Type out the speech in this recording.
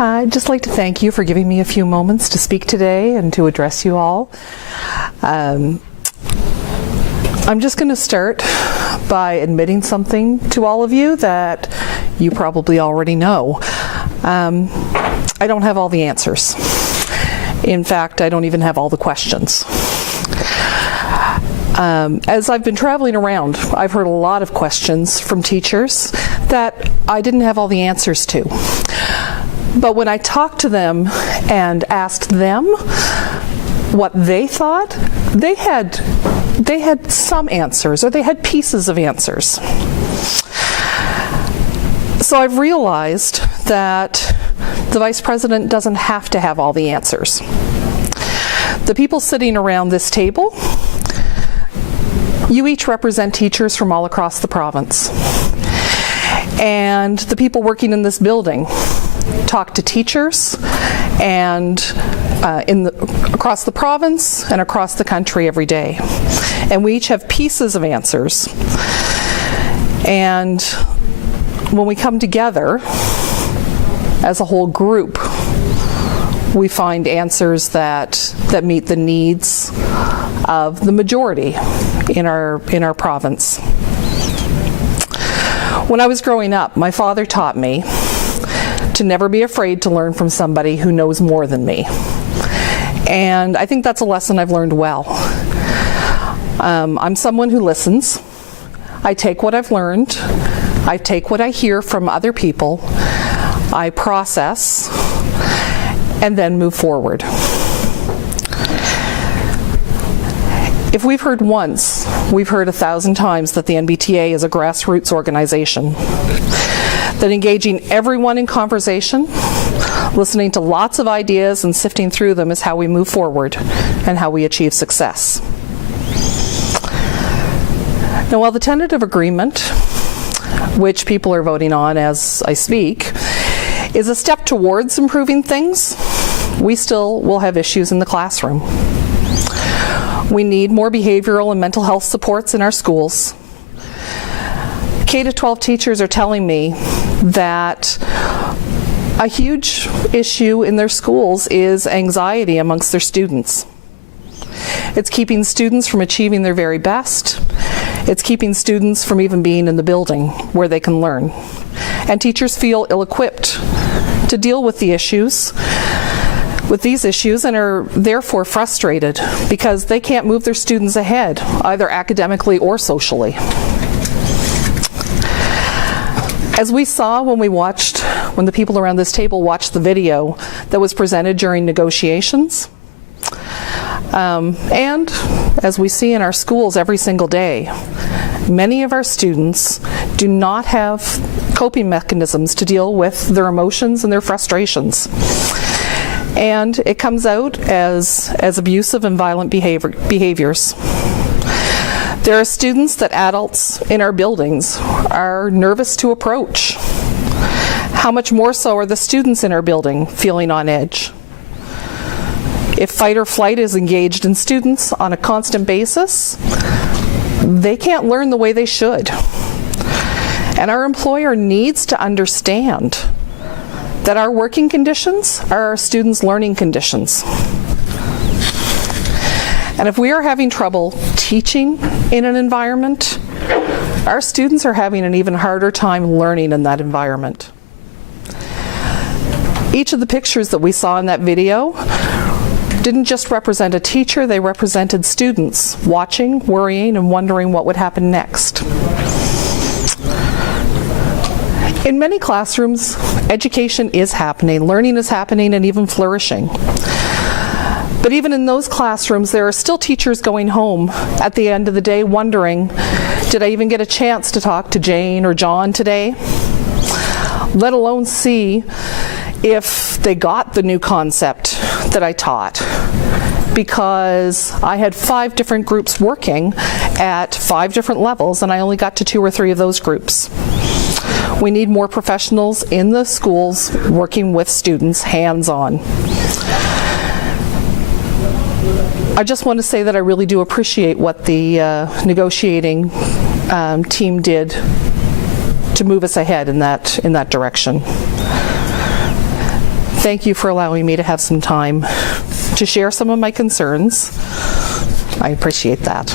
I'd just like to thank you for giving me a few moments to speak today and to address you all. I'm just going to start by admitting something to all of you that you probably already know. I don't have all the answers. In fact, I don't even have all the questions. As I've been traveling around, I've heard a lot of questions from teachers that I didn't have all the answers to. But when I talked to them and asked them what they thought, they had some answers, or they had pieces of answers. So I've realized that the Vice President doesn't have to have all the answers. The people sitting around this table, you each represent teachers from all across the province. And the people working in this building talk to teachers and across the province and across the country every day. And we each have pieces of answers. And when we come together as a whole group, we find answers that meet the needs of the majority in our province. When I was growing up, my father taught me to never be afraid to learn from somebody who knows more than me. And I think that's a lesson I've learned well. I'm someone who listens. I take what I've learned. I take what I hear from other people. I process and then move forward. If we've heard once, we've heard 1,000 times that the NBTA is a grassroots organization. That engaging everyone in conversation, listening to lots of ideas and sifting through them is how we move forward and how we achieve success. Now, while the tentative agreement, which people are voting on as I speak, is a step towards improving things, we still will have issues in the classroom. We need more behavioral and mental health supports in our schools. K-12 teachers are telling me that a huge issue in their schools is anxiety amongst their students. It's keeping students from achieving their very best. It's keeping students from even being in the building where they can learn. And teachers feel ill-equipped to deal with these issues and are therefore frustrated because they can't move their students ahead, either academically or socially. As we saw when the people around this table watched the video that was presented during negotiations, and as we see in our schools every single day, many of our students do not have coping mechanisms to deal with their emotions and their frustrations. And it comes out as abusive and violent behaviors. There are students that adults in our buildings are nervous to approach. How much more so are the students in our building feeling on edge? If fight or flight is engaged in students on a constant basis, they can't learn the way they should. And our employer needs to understand that our working conditions are our students' learning conditions. And if we are having trouble teaching in an environment, our students are having an even harder time learning in that environment. Each of the pictures that we saw in that video didn't just represent a teacher, they represented students watching, worrying, and wondering what would happen next. In many classrooms, education is happening, learning is happening, and even flourishing. But even in those classrooms, there are still teachers going home at the end of the day wondering, did I even get a chance to talk to Jane or John today? Let alone see if they got the new concept that I taught. Because I had 5 different groups working at 5 different levels, and I only got to 2 or 3 of those groups. We need more professionals in the schools working with students hands-on. I just want to say that I really do appreciate what the negotiating team did to move us ahead in that direction. thank you for allowing me to have some time to share some of my concerns. I appreciate that.